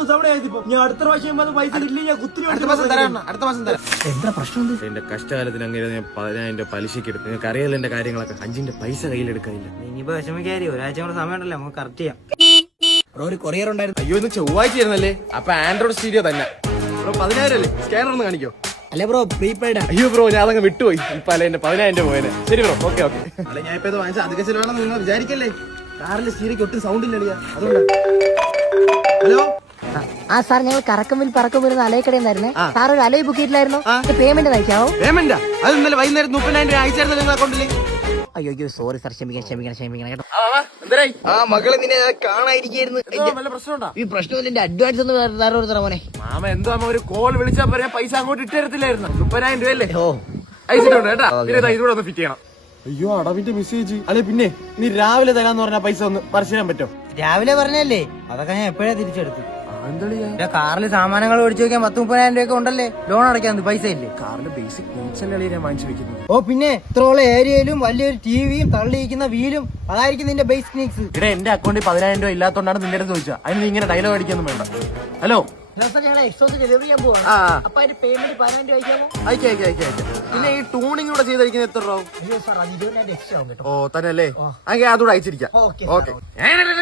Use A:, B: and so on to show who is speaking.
A: തവണ ആയതിപ്പോ ഞാൻ അടുത്ത പ്രാവശ്യം പൈസ ഇല്ല ഞാൻ കുത്തിരി
B: അടുത്ത മാസം തരാം.
A: എന്താ പ്രശ്നം?
B: എന്റെ കഷ്ടകാലത്തിന് അങ്ങനെ ഞാൻ 10,000 പലിശക്ക് എടുക്കും. നിങ്ങൾക്ക് അറിയാലോ എന്റെ കാര്യങ്ങളൊക്കെ. 5ന്റെ പൈസ കയ്യിലെടുക്കാനില്ല.
A: ഇനിയിപ്പോ വിഷമിക്കാരി, ഒരാഴ്ച കൂടെ സമയമുണ്ടല്ലോ, നമുക്ക് കറക്റ്റ് ചെയ്യാം. ഒരു കൊറിയർ ഉണ്ടായിരുന്നു.
B: അയ്യോ ഇന്ന് ചൊവ്വാഴ്ച ആയിരുന്നല്ലേ? അപ്പൊ ആൻഡ്രോയിഡ് സ്റ്റീരിയോ തന്നെ. ബ്രോ 10,000 അല്ലേ? സ്കാനർ ഒന്ന് കാണിക്കോ?
A: അല്ലേ ബ്രോ, പ്രീപെയ്ഡ്.
B: അയ്യോ ബ്രോ ഞാൻ അതങ്ങ് വിട്ടുപോയി. ഇപ്പൊ അല്ലെ എന്റെ 10,000 പോയനെ. ശരി ബ്രോ, ഓക്കെ. അല്ല ഞാൻ ഇപ്പൊ ഇത് വാങ്ങിച്ച അധിക ചിലവാണെന്ന് നിങ്ങൾ വിചാരിക്കല്ലേ? കാറിന്റെ സ്റ്റീരിയോക്ക് ഒട്ടും സൗണ്ട് ഇല്ല. അതുകൊണ്ടാ. ഹലോ
C: സാർ, ഞങ്ങൾ കറക്കമ്പിൽ പറക്കം വരുന്ന അലയക്കടയെന്നായിരുന്നേ. സാർ ഒരു അലയ ബുക്ക് ചെയ്തില്ലായിരുന്നു. പേയ്മെന്റ് നയിക്കാവോ?
B: പേയ്മെന്റാ? അത് ഇന്നലെ വൈകുന്നേരം 30,000 അയച്ചായിരുന്നു നിങ്ങൾ അക്കൗണ്ടിൽ.
C: അയ്യോ സോറി സാർ, ക്ഷമിക്കണം കേട്ടോ.
A: മകളെ നിന്നെ കാണാതിരിക്കായിരുന്നു.
C: ഈ പ്രശ്നമില്ല, എന്റെ അഡ്വാൻസ് ഒന്ന് തരാ മോനെ.
B: മാമ എന്തോ ഒരു കോൾ വിളിച്ചാ പറയാ പൈസ അങ്ങോട്ട് ഇട്ടരത്തില്ലായിരുന്നു. 30,000 രൂപയല്ലേ അയച്ചിട്ടുണ്ട് കേട്ടാ. പിന്നെ ഇതുകൂടെ ഒന്ന് ഫിറ്റ് ചെയ്യണം. അയ്യോ അടവിന്റെ മെസ്സേജ്. അല്ലെ പിന്നെ നീ രാവിലെ തരാന്ന് പറഞ്ഞ പൈസ ഒന്ന് പറിച്ചു തരാൻ പറ്റോ?
A: രാവിലെ പറഞ്ഞല്ലേ, അതൊക്കെ ഞാൻ എപ്പോഴാ തിരിച്ചെടുത്തു. കാറിൽ സാമാനങ്ങൾ ഓടിച്ചു വെക്കാൻ 10-30,000 രൂപയൊക്കെ ഉണ്ടല്ലേ, ലോൺ അടയ്ക്കാൻ പൈസ ഇല്ലേ?
B: കാറിന്റെ ബേസിക് നീഡ്സ് അല്ലേ ഞാൻ വാങ്ങിച്ചു വെക്കുന്നത്.
A: ഓ പിന്നെ ഇത്രയുള്ള ഏരിയയിലും വലിയൊരു ടിവിയും തള്ളിയിരിക്കുന്ന വീലും, അതായിരിക്കും നിന്റെ ബേസിക് നീഡ്സ്.
B: ഇവിടെ എന്റെ അക്കൗണ്ടിൽ 10,000 രൂപ ഇല്ലാത്തോണ്ടാണ് നിന്റെ അടുത്ത് ചോദിച്ചത്. അതിന് നീ ഇങ്ങനെ ഡയലോഗ് അടിക്കൊന്നും വേണ്ട. ഹലോ
C: ഡെലിവറി ചെയ്യാൻ പോവാണ്. അപ്പൊ അതിന്റെ പേയ്മെന്റ് 10,000 രൂപ അയക്കാമോ?
B: അയക്കാം. പിന്നെ ഈ ടൂണിംഗ് കൂടെ ചെയ്തിരിക്കുന്നത് എത്ര രൂപ?
C: സാർ, അത് 20,000 എക്സ്ട്രാ ആവും കേട്ടോ.
B: ഓ തന്നെ അല്ലേ? അങ്ങനെ അതുകൂടെ അയച്ചിരിക്കാം.
C: ഓക്കെ.
B: ഓക്കെ.